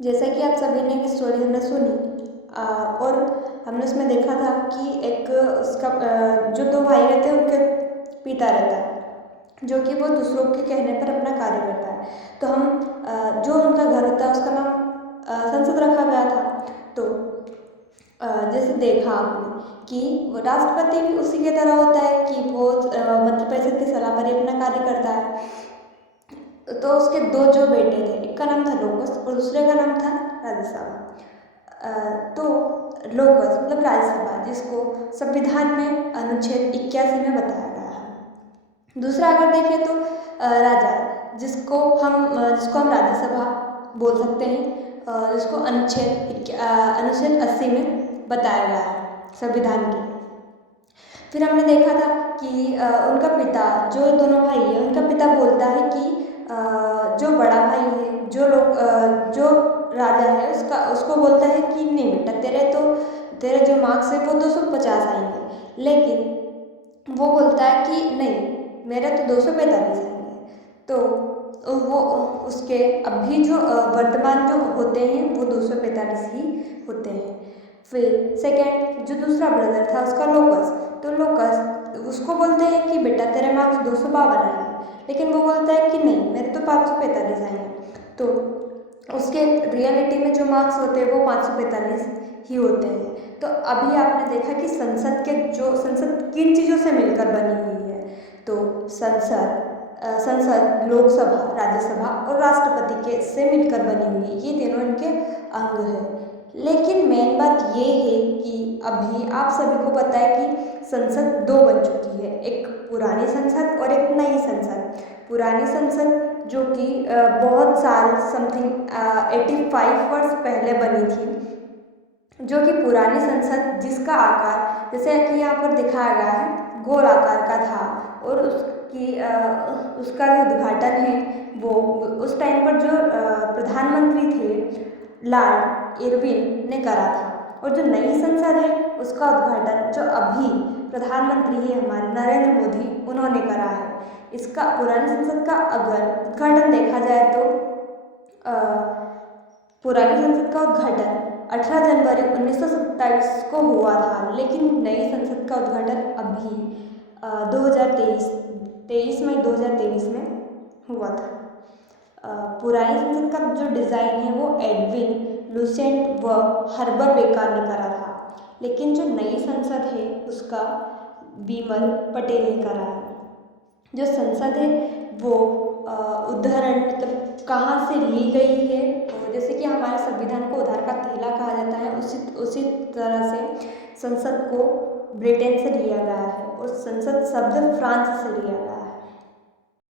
जैसा कि आप सभी ने स्टोरी हमने सुनी और हमने उसमें देखा था कि एक उसका जो दो भाई रहते हैं उनके पिता रहता है जो कि वो दूसरों के कहने पर अपना कार्य करता है। तो हम जो उनका घर होता है उसका नाम संसद रखा गया था। तो जैसे देखा आपने कि वो राष्ट्रपति भी उसी की तरह होता है कि वो मंत्रिपरिषद की सलाह पर ही अपना कार्य करता है। तो उसके दो जो बेटे थे, एक का नाम था लोकस और दूसरे का नाम था राज्यसभा। तो लोकस मतलब राज्यसभा जिसको संविधान में अनुच्छेद 81 में बताया गया है। दूसरा अगर देखें तो राजा जिसको हम राज्यसभा बोल सकते हैं, जिसको अनुच्छेद 80 में बताया गया है संविधान के। फिर हमने देखा था कि उनका पिता, जो दोनों भाई है उनका पिता बोलता है कि जो बड़ा भाई है, जो राजा है उसको बोलता है कि नहीं बेटा, तेरे जो मार्क्स है वो 250 आएंगे, लेकिन वो बोलता है कि नहीं मेरे तो 245 आएंगे। तो वो उसके अभी जो वर्तमान जो होते हैं वो 245 ही होते हैं। फिर सेकेंड जो दूसरा ब्रदर था उसका लोकस, तो लोकस उसको बोलते हैं कि बेटा तेरे मार्क्स 252 आएंगे, लेकिन वो बोलता है कि नहीं मेरे तो 545 आएंगे। तो उसके रियलिटी में जो मार्क्स होते हैं वो 545 ही होते हैं। तो अभी आपने देखा कि संसद किन चीज़ों से मिलकर बनी हुई है। तो संसद लोकसभा, राज्यसभा और राष्ट्रपति के से मिलकर बनी हुई है। ये तीनों इनके अंग हैं। लेकिन मेन बात ये है कि अभी आप सभी को पता है कि संसद दो बन चुकी है, एक पुरानी संसद और एक नई संसद। पुरानी संसद जो कि बहुत साल समथिंग 85 वर्ष पहले बनी थी, जो कि पुरानी संसद जिसका आकार जैसे कि यहाँ पर दिखाया गया है गोल आकार का था, और उसका जो उद्घाटन है वो उस टाइम पर जो प्रधानमंत्री थे लॉर्ड इरविन ने करा था। और जो नई संसद है उसका उद्घाटन जो अभी प्रधानमंत्री है हमारे नरेंद्र मोदी उन्होंने करा है। इसका पुरानी संसद का अगर उद्घाटन देखा जाए तो पुरानी संसद का उद्घाटन 18 जनवरी 1927 को हुआ था, लेकिन नई संसद का उद्घाटन अभी 23 मई 2023 में हुआ था। पुरानी संसद का जो डिज़ाइन है वो एडविन लुसेंट व हर्बर बेकर ने करा था, लेकिन जो नई संसद है उसका बिमल पटेल ने करा है। जो संसद है वो उदाहरण मतलब कहाँ से ली गई है, और जैसे कि हमारे संविधान को उधार का थैला कहा जाता है, उसी तरह से संसद को ब्रिटेन से लिया गया है और संसद शब्द फ्रांस से लिया गया है।